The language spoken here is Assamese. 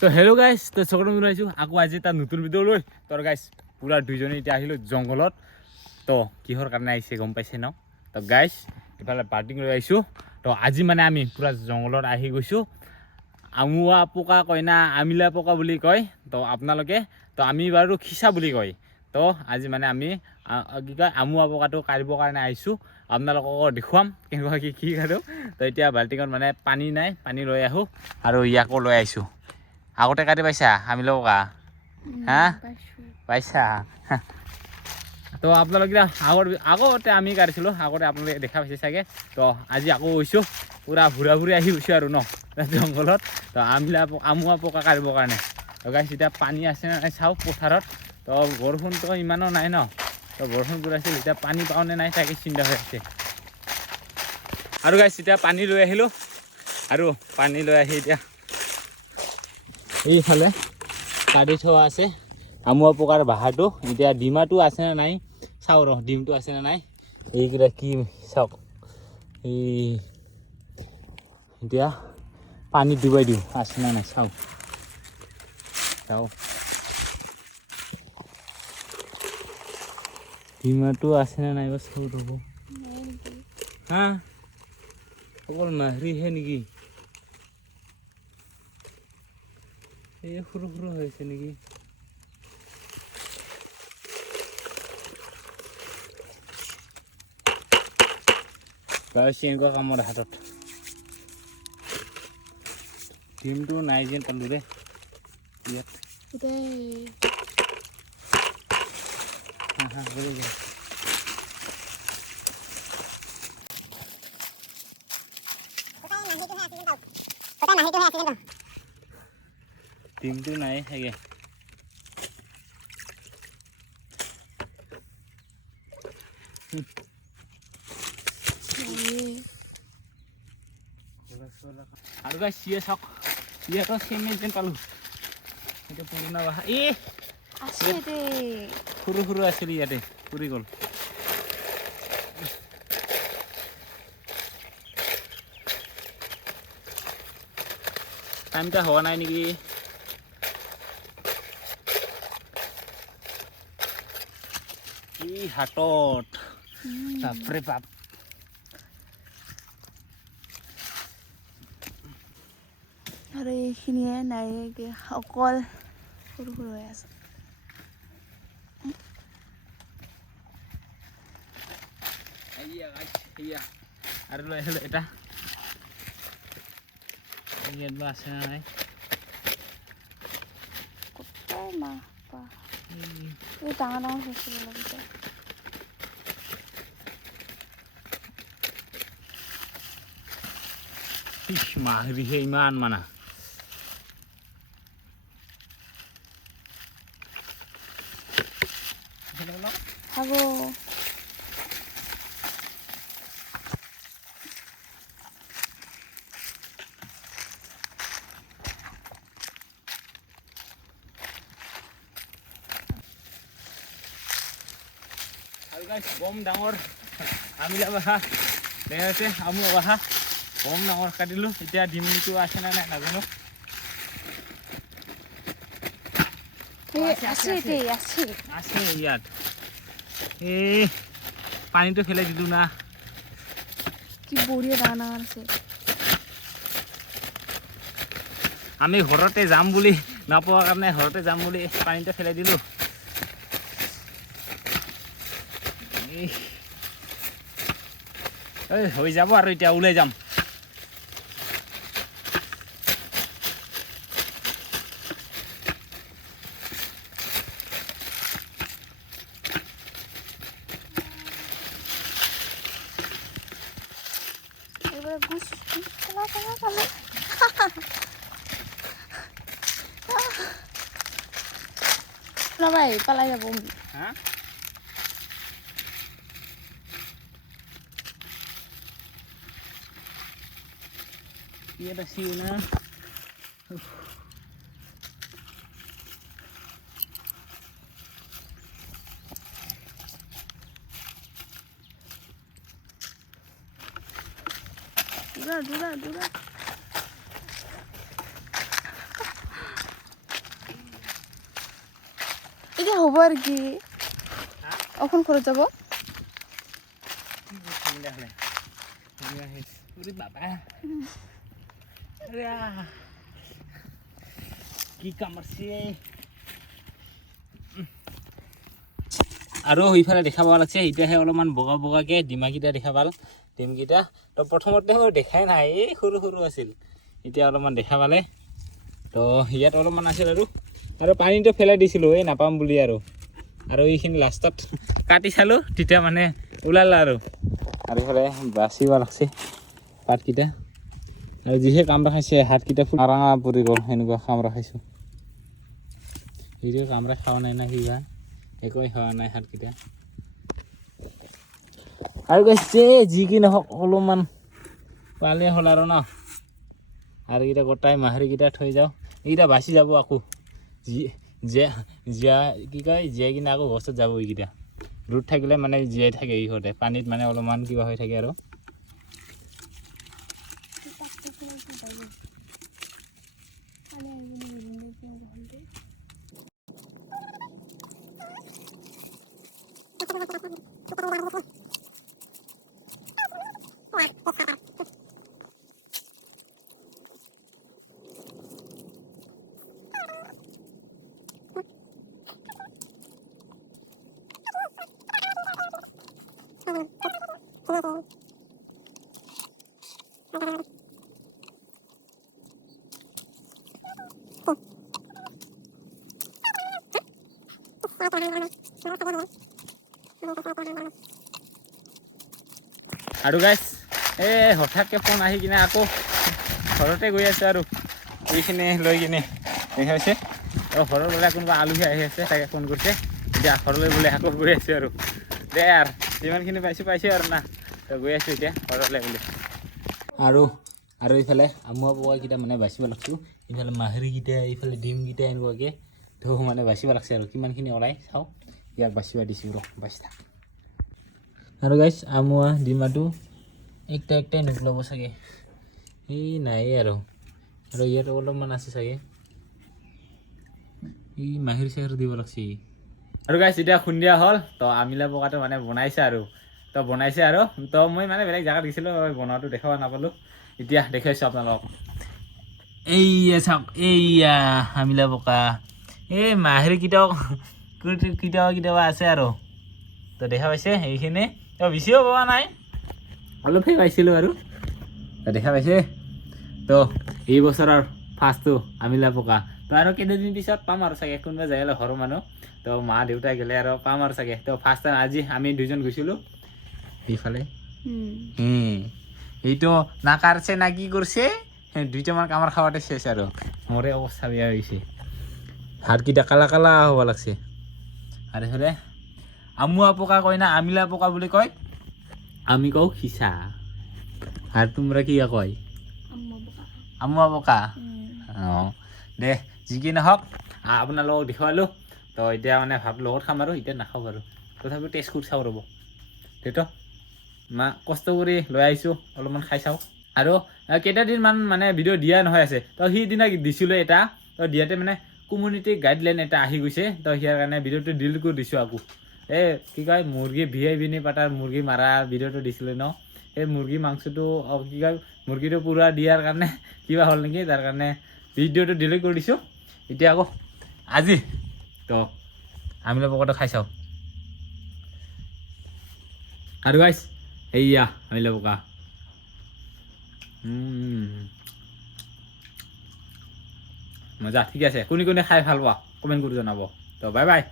তো হেল্ল' গাইজ, তো চকটো মিলাইছোঁ আকৌ আজি এটা নতুন ভিডিঅ' লৈ তোৰ গাইজ পুৰা দুইজনে এতিয়া আহিলোঁ জংঘলত। তো কিহৰ কাৰণে আহিছে গম পাইছে ন? তো গাইজ ইফালে বাল্টিং লৈ আহিছোঁ। তো আজি মানে আমি পুৰা জংঘলত আহি গৈছোঁ। আমুৱা পোকা কয় না আমিলা পোকা বুলি কয় তো আপোনালোকে, তো আমি বাৰু খিচা বুলি কয়। তো আজি মানে আমি কি কয় আমুৱা পোকাটো কাঢ়িবৰ কাৰণে আহিছোঁ। আপোনালোকক দেখুৱাম কেনেকুৱা কি কাঢ়োঁ। তো এতিয়া বাল্টিঙত মানে পানী নাই, পানী লৈ আহোঁ আৰু ইয়াকো লৈ আহিছোঁ। আগতে কাটি পাইছা আমিলা পোকা? হা পাইছা? তো আপোনালোকে আগতে আমি কাটিছিলোঁ, আগতে আপোনালোকে দেখা পাইছে চাগে। তো আজি আকৌ গৈছোঁ, পুৰা ঘূৰা ঘূৰি আহি গৈছোঁ আৰু ন জংঘলত। তো আমুৱা পোকা কাঢ়িবৰ কাৰণে। তো গাইছ এতিয়া পানী আছে নে নাই চাওঁ পথাৰত। তো বৰষুণটো ইমানো নাই ন, তো বৰষুণ পৰিছিল, এতিয়া পানী পাওঁনে নাই তাকে চিন্তা হৈ আছে। আৰু গাইছ এতিয়া পানী লৈ আহিলোঁ, আৰু পানী লৈ আহি এতিয়া এইফালে কাটি থোৱা আছে আমুৱা পোকাৰ বাহাটো। এতিয়া ডিমাটো আছে নে নাই চাওঁ ৰ, ডিমটো আছে নে নাই। এইকেইটা কি চাওক, এই এতিয়া পানী ডুবাই দিওঁ আছে নে নাই চাওঁ। ডিমাটো আছে নে নাই বা চাওঁ ৰ'ব। হা অকল মাহৰিহে নেকি? এই সৰু সৰু হৈছে নেকি? এনেকুৱা কামৰ হাতত ডিমটো নাই যেন পালোঁ ৰে ইয়াত। ডিমটো নাই চাগে। আৰু গাইছ চিয়ে চাওক, চিয়েটো চেমে যেন পালোঁ। এইটো পুৰণা বাহা সৰু সৰু আছিল, ইয়াতে পৰি গ'ল। টাইমটা হোৱা নাই নেকি? এই হাতত বাপৰে বাপ। আৰু এইখিনিয়ে নাই, অকল সৰু সৰু হৈ আছে। আৰু লৈ আহিলোঁ এটা, ইয়াত বা আছে নে নাই। এই ডাঙৰ ডাঙৰ হৈছে লাগিছে। মাহৰিহে ইমান মানা। খাব বম ডাঙৰ আমিলা বাহা দেখা আছে, আমুৱা বাহা বম ডাঙৰ কাটিলোঁ। এতিয়া ডিমটো আছে নে নাই নাজানো। আছে ইয়াত। এই পানীটো ফেলাই দিলোঁ না। কি বঢ়িয়া ডাঙৰ ডাঙৰ আছে। আমি ঘৰতে যাম বুলি নাপোৱাৰ কাৰণে ঘৰতে যাম বুলি পানীটো ফেলাই দিলোঁ। এই হৈ যাব আৰু এতিয়া ওলাই যাম। ভাই পালাই যাব। হা এটা সিও না। dura. হ'ব আৰু কি অকণ ঘৰত যাব কি কাম আছে আৰু ইফালে দেখা পোৱা লাগছে এতিয়াহে অলপমান বগা বগাকে ডিমাকেইটা দেখা পাল ডিমকেইটা তো প্ৰথমতে দেখাই নাই এই সৰু সৰু আছিল এতিয়া অলপমান দেখা পালে তো ইয়াত অলপমান আছিল আৰু পানীটো পেলাই দিছিলোঁ এই নাপাম বুলি আৰু এইখিনি লাষ্টত কাটি চালোঁ তেতিয়া মানে ওলালে আৰু এইফালে বাচিব লাগছে পাতকেইটা আৰু যিহে কাম ৰাখাইছে হাতকেইটা ফুল ৰঙা পৰি গ'ল সেনেকুৱা কাম ৰাখাইছোঁ এইটো কামৰা খোৱা নাই না কিবা একোৱেই খোৱা নাই হাতকেইটা আৰু কৈছে যি কি নহওক অলপমান পালে হ'ল আৰু ন আৰু এইকেইটা গোটাই মাহৰিকেইটা থৈ যাওঁ এইকেইটা বাচি যাব আকৌ জীয়া কি কয় জীয়াই কিনে আকৌ গছত যাব এইকেইটা ৰ'দ থাকিলে মানে জীয়াই থাকে ইহঁতে পানীত মানে অলপমান কিবা হৈ থাকে আৰু আৰু গাইছ এই হঠাৎকৈ ফোন আহি কিনে আকৌ ঘৰতে গৈ আছোঁ আৰু এইখিনি লৈ কিনে দেখা হৈছে ঘৰৰ বোলে কোনোবা আলহী আহি আছে তাকে ফোন কৰিছে এতিয়া ঘৰলৈ বোলে আকৌ গৈ আছোঁ আৰু দে আৰু যিমানখিনি পাইছোঁ আৰু না তো গৈ আছোঁ এতিয়া ঘৰলৈ বোলে আৰু এইফালে আমুৱা পকাকেইটা মানে বাচিব লাগছোঁ এইফালে মাহৰিকেইটা এইফালে ডিমকেইটা এনেকুৱাকৈ তো মানে বাচিব লাগছে আৰু কিমানখিনি ওলাই চাওঁ ইয়াক বাচিব দিছোঁ ৰ বাচি থাক আৰু গাইছ আমুৱা ডিমাটো একটাই নুকুলাব চাগে এই নাই আৰু ইয়াত অলপমান আছে চাগে এই মাহিৰ চাহিৰ দিব লাগছে আৰু গাইছ এতিয়া সন্ধিয়া হ'ল তো আমিলা পকাটো মানে বনাইছে আৰু তো মই মানে বেলেগ জেগাত গৈছিলোঁ বনোৱাটো দেখাব নাপালোঁ এতিয়া দেখাইছোঁ আপোনালোকক এইয়া চাওক এইয়া আমিলা পকা এই মাহিৰ কেতিয়াবা আছে আৰু তো দেখা পাইছে এইখিনি তো বেছিও পোৱা নাই অলপহে পাইছিলোঁ আৰু দেখা পাইছে তো এই বছৰৰ ফাৰ্ষ্টটো আমিলা পকা তো আৰু কেইদিন পিছত পাম আৰু চাগে কোনোবা যায় ঘৰৰ মানুহ তো মা দেউতা গ'লে আৰু পাম আৰু চাগে তো ফাৰ্ষ্ট টাইম আজি আমি দুজন গৈছিলোঁ এইফালে এইটো না কাটছে না কি কৰিছে দুইটামান কামাৰ খাওয়াতে শেষ আৰু মোৰে অৱস্থা বেয়া হৈছে হাতকেইটা কালা কালা হ'ব লাগছে আৰু এইফালে আমুৱা পকা কয় না আমিলা পকা বুলি কয় আমি কওঁ সিঁচা আৰু তোমৰা কি কয় আমুৱা পকা অঁ দে যি কি নহওক আপোনালোকক দেখুৱালোঁ তো এতিয়া মানে ভাত লগত খাম আৰু এতিয়া নাখাওঁ বাৰু তথাপিও টেষ্ট কৰি চাওঁ ৰ'ব সেইটো কষ্ট কৰি লৈ আহিছোঁ অলপমান খাই চাওঁ আৰু কেইটাদিনমান মানে ভিডিঅ' দিয়া নহয় আছে তো সিদিনা দিছিলোঁ এটা তো দিয়াতে মানে কমিউনিটি গাইডলাইন এটা আহি গৈছে তো সিয়াৰ কাৰণে ভিডিঅ'টো ডিলিট কৰি দিছোঁ আকৌ এই কি কয় মুৰ্গী ভিআইপি পাতাৰ মুৰ্গী মাৰা ভিডিঅ'টো দিছিলোঁ ন এই মুৰ্গী মাংসটো কি কয় মুৰ্গীটো পূৰা দিয়াৰ কাৰণে কিবা হ'ল নেকি তাৰ কাৰণে ভিডিঅ'টো ডিলিট কৰি দিছোঁ এতিয়া আকৌ আজি তো আমিলা পকাটো খাই চাওঁ আৰু গাইছ এইয়া আমিলা পকা মজা ঠিক আছে কোনে কোনে খাই ভাল পোৱা কমেণ্ট কৰি জনাব তো বাই বাই